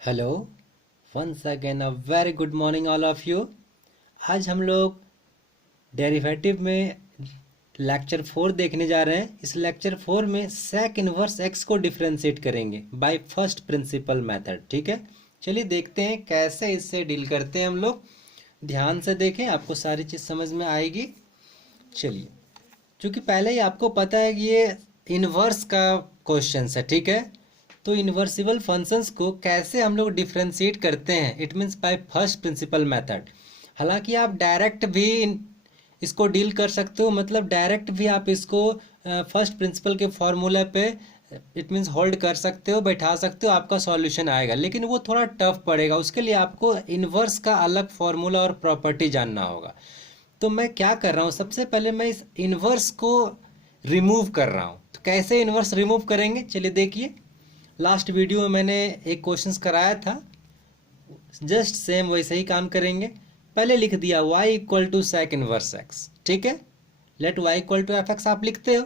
Hello, once again a very good morning all of you. आज हम लोग derivative में लेक्चर 4 देखने जा रहे हैं। इस लेक्चर 4 में सेक इनवर्स एक्स को डिफरेंशिएट करेंगे बाय फर्स्ट प्रिंसिपल मेथड। ठीक है, चलिए देखते हैं कैसे इससे डील करते हैं हम लोग। ध्यान से देखें, आपको सारी चीज़ समझ में आएगी। चलिए, क्योंकि पहले ही आपको पता है कि ये इनवर्स का क्वेश्चन है, ठीक है। तो इन्वर्सिबल फंक्शंस को कैसे हम लोग डिफ्रेंशिएट करते हैं, it means by first principal method. हालांकि आप डायरेक्ट भी इसको डील कर सकते हो, मतलब डायरेक्ट भी आप इसको फर्स्ट प्रिंसिपल के फॉर्मूला पे इट मीन्स होल्ड कर सकते हो, बैठा सकते हो, आपका सॉल्यूशन आएगा। लेकिन वो थोड़ा टफ पड़ेगा, उसके लिए आपको इन्वर्स का अलग फॉर्मूला और प्रॉपर्टी जानना होगा। तो मैं क्या कर रहा हूँ, सबसे पहले मैं इस इन्वर्स को रिमूव कर रहा हूँ। तो कैसे इन्वर्स रिमूव करेंगे, चलिए देखिए। लास्ट वीडियो में मैंने एक क्वेश्चंस कराया था, जस्ट सेम वैसे ही काम करेंगे। पहले लिख दिया y equal to sec inverse x, ठीक है। Let y equal to f x आप लिखते हो।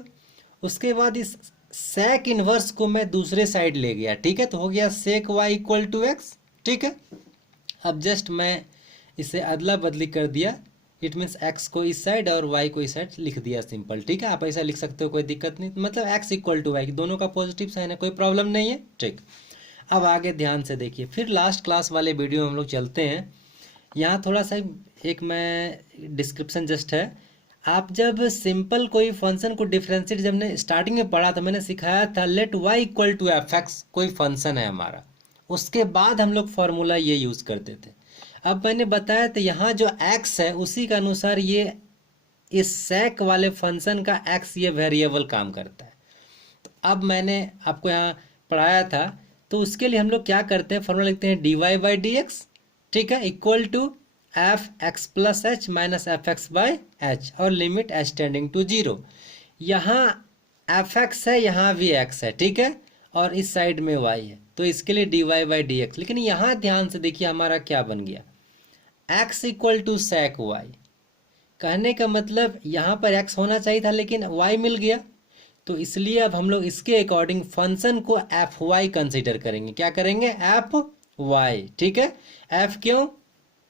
उसके बाद इस सेक इनवर्स को मैं दूसरे साइड ले गया, ठीक है। तो हो गया सेक y इक्वल टू एक्स, ठीक है। अब जस्ट मैं इसे अदला बदली कर दिया, इट मीन्स एक्स को इस साइड और वाई को इस साइड लिख दिया, सिंपल, ठीक है। आप ऐसा लिख सकते हो, कोई दिक्कत नहीं। मतलब एक्स इक्वल टू वाई, दोनों का पॉजिटिव साइन है, कोई प्रॉब्लम नहीं है, ठीक। अब आगे ध्यान से देखिए, फिर लास्ट क्लास वाले वीडियो में हम लोग चलते हैं। यहाँ थोड़ा सा एक मैं डिस्क्रिप्शन जस्ट है। आप जब सिंपल कोई फंक्शन को डिफ्रेंशिएट जब ने स्टार्टिंग में पढ़ा था, मैंने सिखाया था let y equal to f x, कोई फंक्शन है हमारा, उसके बाद हम लोग फॉर्मूला ये यूज़ करते थे। अब मैंने बताया था यहाँ जो x है उसी के अनुसार ये इस सेक वाले फंक्शन का x ये वेरिएबल काम करता है। तो अब मैंने आपको यहाँ पढ़ाया था, तो उसके लिए हम लोग क्या करते हैं, फॉर्मूला लिखते हैं d y by d x, ठीक है, equal to f x plus h minus f x by h और limit h tending to zero. यहाँ एफ एक्स है, यहाँ भी एक्स है, ठीक है, और इस साइड में वाई है, तो इसके लिए d y by d x. लेकिन यहाँ ध्यान से देखिए हमारा क्या बन गया, x equal to sec y. कहने का मतलब यहाँ पर x होना चाहिए था लेकिन y मिल गया, तो इसलिए अब हम लोग इसके अकॉर्डिंग फंक्शन को एफ वाई कंसिडर करेंगे। क्या करेंगे, एफ वाई, ठीक है। f क्यों,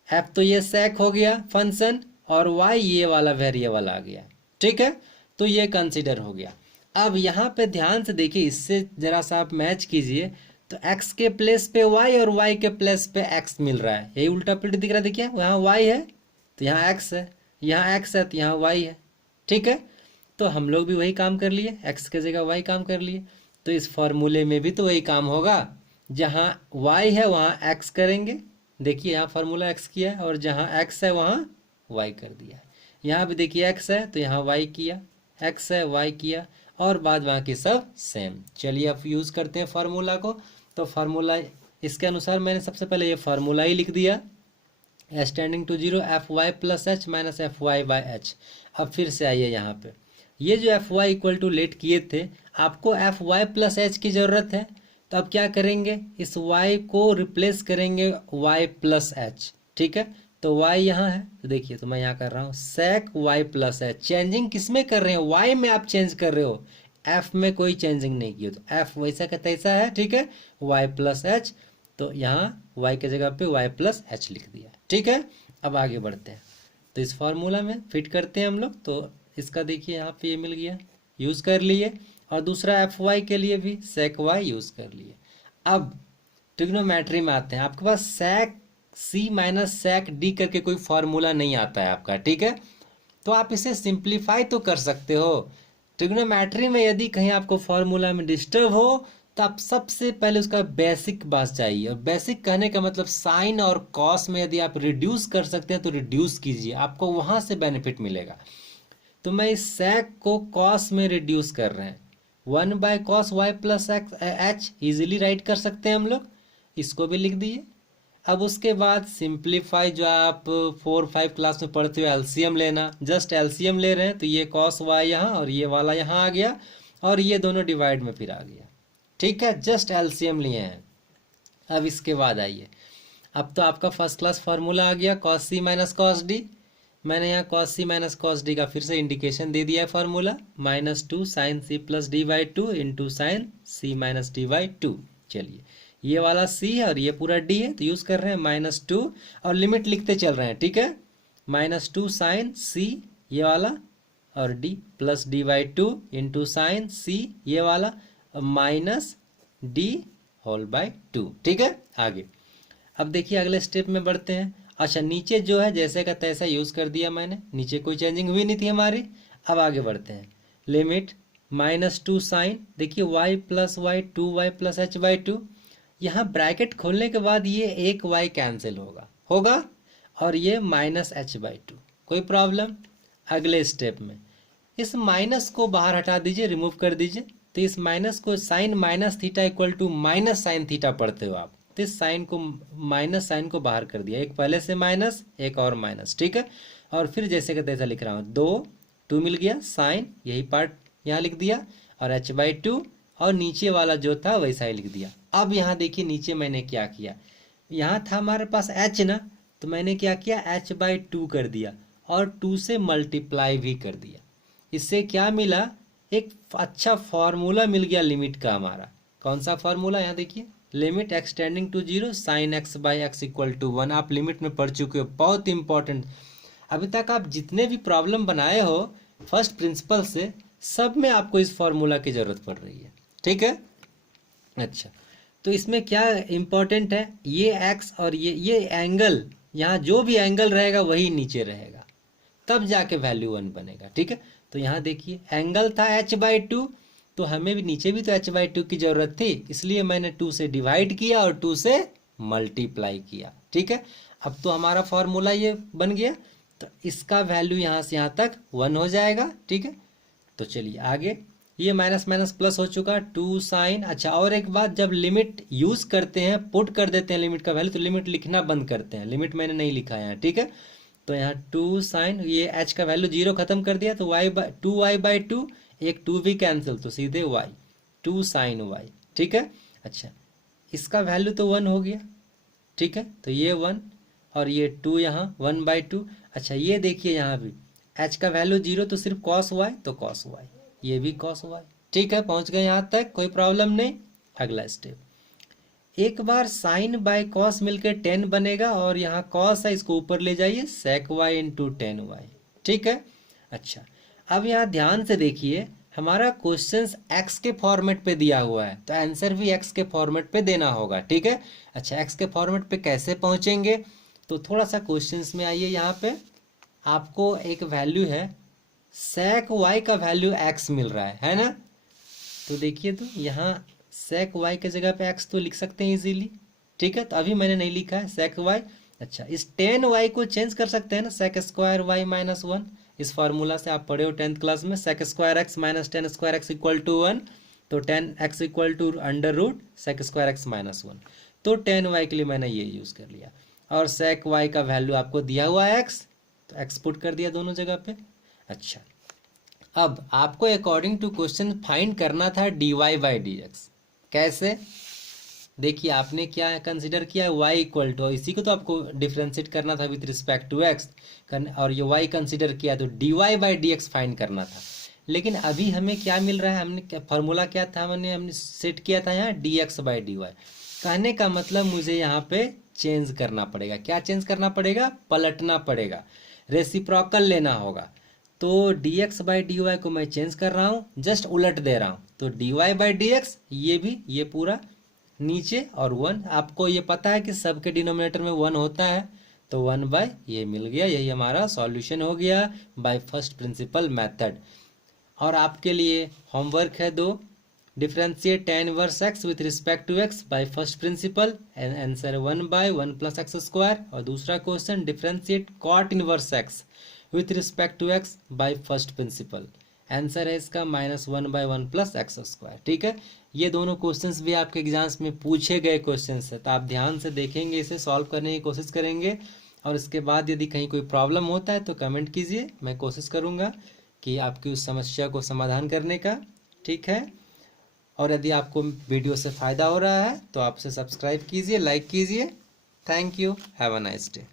f तो ये सेक हो गया फंक्शन और y ये वाला वेरिएबल आ गया, ठीक है। तो ये कंसिडर हो गया। अब यहाँ पे ध्यान से देखिए, इससे जरा सा आप मैच कीजिए, तो x के प्लेस पे y और y के प्लेस पे x मिल रहा है, यही उल्टा पुल्टा दिख रहा है। देखिए वहाँ y है तो यहाँ x है, यहाँ x है तो यहाँ y है, ठीक है। तो हम लोग भी वही काम कर लिए, x के जगह y काम कर लिए। तो इस फॉर्मूले में भी तो वही काम होगा, जहाँ y है वहाँ x करेंगे। देखिए यहाँ फार्मूला x किया है और जहाँ x है वहाँ y कर दिया है। यहाँ भी देखिए x है तो यहाँ y किया, x है y किया, और बाद बाकी सब सेम। चलिए अब यूज़ करते हैं फार्मूला को। तो फार्मूला इसके अनुसार मैंने सबसे पहले ये फार्मूला ही लिख दिया, h tending to zero f y plus h minus f y by h. अब फिर से आइए यहाँ पे, ये जो f y equal to let किए थे, आपको एफ वाई प्लस एच की ज़रूरत है। तो अब क्या करेंगे, इस y को रिप्लेस करेंगे y प्लस एच, ठीक है। तो y यहाँ है, तो देखिए, तो मैं यहाँ कर रहा हूँ सेक y प्लस एच। चेंजिंग किस में कर रहे हैं, y में आप चेंज कर रहे हो, f में कोई चेंजिंग नहीं की हो, तो f वैसा का तैसा है, ठीक है, y प्लस एच। तो यहाँ y के जगह पे y प्लस एच लिख दिया, ठीक है। अब आगे बढ़ते हैं, तो इस फॉर्मूला में फिट करते हैं हम लोग। तो इसका देखिए यहाँ पे ये मिल गया, यूज़ कर लिए, और दूसरा एफ वाई के लिए भी सेक वाई यूज़ कर लिए। अब ट्रिग्नोमेट्री में आते हैं, आपके पास सेक सी माइनस सेक डी करके कोई फार्मूला नहीं आता है आपका, ठीक है। तो आप इसे सिंप्लीफाई तो कर सकते हो। ट्रिग्नोमेट्री में यदि कहीं आपको फार्मूला में डिस्टर्ब हो, तो आप सबसे पहले उसका बेसिक बात चाहिए, और बेसिक कहने का मतलब साइन और कॉस में यदि आप रिड्यूस कर सकते हैं तो रिड्यूस कीजिए, आपको वहाँ से बेनिफिट मिलेगा। तो मैं इस सेक को कॉस में रिड्यूस कर रहे हैं, 1/cos y plus H easily right कर सकते हैं हम लोग, इसको भी लिख दिए। अब उसके बाद सिंप्लीफाई, जो आप 4-5 क्लास में पढ़ते हो, एलसीएम लेना, जस्ट एलसीएम ले रहे हैं, तो ये cos y यहाँ और ये वाला यहाँ आ गया, और ये दोनों डिवाइड में फिर आ गया, ठीक है, जस्ट एलसीएम लिए हैं। अब इसके बाद आइए, अब तो आपका फर्स्ट क्लास फार्मूला आ गया, cos c minus cos d. मैंने यहाँ cos c minus cos d का फिर से इंडिकेशन दे दिया है formula, -2 sin c plus d by two into sine c minus d by two. चलिए ये वाला c है और ये पूरा d है, तो यूज कर रहे हैं -2 और लिमिट लिखते चल रहे हैं, ठीक है। -2 साइन c ये वाला और d plus d/2 into sine c ये वाला माइनस d/2, ठीक है। आगे अब देखिए अगले स्टेप में बढ़ते हैं। अच्छा नीचे जो है जैसे का तैसा यूज कर दिया मैंने, नीचे कोई चेंजिंग हुई नहीं थी हमारी। अब आगे बढ़ते हैं, लिमिट -2 साइन, देखिए y plus y 2y plus h/2, यहाँ ब्रैकेट खोलने के बाद ये एक y कैंसिल होगा और ये -h/2, कोई प्रॉब्लम। अगले स्टेप में इस माइनस को बाहर हटा दीजिए, रिमूव कर दीजिए, तो इस माइनस को sine minus theta equal to minus sine theta पढ़ते हो आप, तो इस साइन को माइनस साइन को बाहर कर दिया, एक पहले से माइनस एक और माइनस, ठीक है। और फिर जैसे का तैसा लिख रहा हूँ, 2 मिल गया साइन, यही पार्ट यहाँ लिख दिया और h/2 और नीचे वाला जो था वैसा ही लिख दिया। अब यहाँ देखिए नीचे मैंने क्या किया, यहाँ था हमारे पास h ना, तो मैंने क्या किया h/2 कर दिया और 2 से मल्टीप्लाई भी कर दिया। इससे क्या मिला, एक अच्छा फॉर्मूला मिल गया लिमिट का हमारा। कौन सा फॉर्मूला, यहाँ देखिए, limit x tending to 0 sine x/x equal to 1। आप लिमिट में पढ़ चुके हो, बहुत इंपॉर्टेंट। अभी तक आप जितने भी प्रॉब्लम बनाए हो फर्स्ट प्रिंसिपल से, सब में आपको इस फॉर्मूला की जरूरत पड़ रही है, ठीक है। अच्छा तो इसमें क्या इंपॉर्टेंट है, ये x और ये एंगल, यहाँ जो भी एंगल रहेगा वही नीचे रहेगा, तब जाके वैल्यू 1 बनेगा, ठीक है। तो यहाँ देखिए एंगल था h/2, तो हमें भी नीचे भी तो h/2 की जरूरत थी, इसलिए मैंने 2 से डिवाइड किया और 2 से मल्टीप्लाई किया, ठीक है। अब तो हमारा फॉर्मूला ये बन गया, तो इसका वैल्यू यहाँ से यहाँ तक 1 हो जाएगा, ठीक है। तो चलिए आगे, ये माइनस माइनस प्लस हो चुका, 2 साइन। अच्छा और एक बात, जब लिमिट यूज करते हैं, पुट कर देते हैं लिमिट का वैल्यू, तो लिमिट लिखना बंद करते हैं, लिमिट मैंने नहीं लिखा है यहाँ, ठीक है। तो यहाँ 2 साइन, ये h का वैल्यू 0 खत्म कर दिया, तो y/2, एक 2 भी कैंसिल, तो सीधे y, 2 साइन y, ठीक है। अच्छा इसका वैल्यू तो 1 हो गया, ठीक है, तो ये 1 और ये 2 यहाँ 1/2। अच्छा ये देखिए यहाँ भी h का वैल्यू 0, तो सिर्फ cos y, तो cos y, ये भी cos y, ठीक है। पहुंच गए यहाँ तक, कोई प्रॉब्लम नहीं। अगला स्टेप, एक बार साइन बाय कॉस मिलकर 10 बनेगा और यहाँ कॉस है, इसको ऊपर ले जाइए, sec y इंटू 10y, ठीक है। अच्छा अब यहाँ ध्यान से देखिए, हमारा क्वेश्चन x के फॉर्मेट पे दिया हुआ है, तो आंसर भी x के फॉर्मेट पे देना होगा, ठीक है। अच्छा x के फॉर्मेट पे कैसे पहुंचेंगे, तो थोड़ा सा क्वेश्चंस में आइए। यहाँ पे आपको एक वैल्यू है sec y का वैल्यू x मिल रहा है ना, तो देखिए तो यहाँ sec y के जगह पे x तो लिख सकते हैं इजीली, ठीक है। तो अभी मैंने नहीं लिखा है sec y। अच्छा इस 10y को चेंज कर सकते हैं ना, sec स्क्वायर y माइनस 1, इस फार्मूला से आप पढ़े हो 10th क्लास में, sec square x minus 10 square x equal to 1, तो 10x इक्वल टू under root sec square x minus 1, तो 10y के लिए मैंने ये यूज़ कर लिया। और sec y का वैल्यू आपको दिया हुआ है x, तो x पुट कर दिया दोनों जगह पे। अच्छा अब आपको अकॉर्डिंग टू क्वेश्चन फाइंड करना था dy/dx, कैसे, देखिए आपने क्या कंसिडर किया, y इक्वल टू, इसी को तो आपको डिफ्रेंशिएट करना था विथ रिस्पेक्ट टू x, और ये y कंसिडर किया तो dy/dx फाइंड करना था। लेकिन अभी हमें क्या मिल रहा है, हमने फॉर्मूला क्या था, हमने सेट किया था यहाँ dx/dy। कहने का मतलब मुझे यहाँ पे चेंज करना पड़ेगा, क्या चेंज करना पड़ेगा, पलटना पड़ेगा, रेसिप्रोकल लेना होगा। तो dx/dy को मैं चेंज कर रहा हूँ, जस्ट उलट दे रहा हूँ, तो dy/dx ये भी, ये पूरा नीचे और 1, आपको ये पता है कि सबके डिनोमिनेटर में 1 होता है, तो 1/ ये मिल गया, यही हमारा सॉल्यूशन हो गया बाय फर्स्ट प्रिंसिपल मेथड। और आपके लिए होमवर्क है 2, differentiate tan inverse x with respect to x by first principle, answer 1/1 plus x square. और दूसरा question differentiate cot inverse x with respect to x by first principle, answer है इसका -1/1 plus x square, ठीक है। ये दोनों questions भी आपके एग्जाम्स में पूछे गए क्वेश्चंस है, तो आप ध्यान से देखेंगे, इसे सॉल्व करने की कोशिश करेंगे, और इसके बाद यदि कहीं कोई प्रॉब्लम होता है तो कमेंट कीजिए, मैं कोशिश करूँगा कि आपकी उस समस्या को समाधान करने का, ठीक है। और यदि आपको वीडियो से फ़ायदा हो रहा है तो आप उसे सब्सक्राइब कीजिए, लाइक कीजिए। Thank you, have a nice day.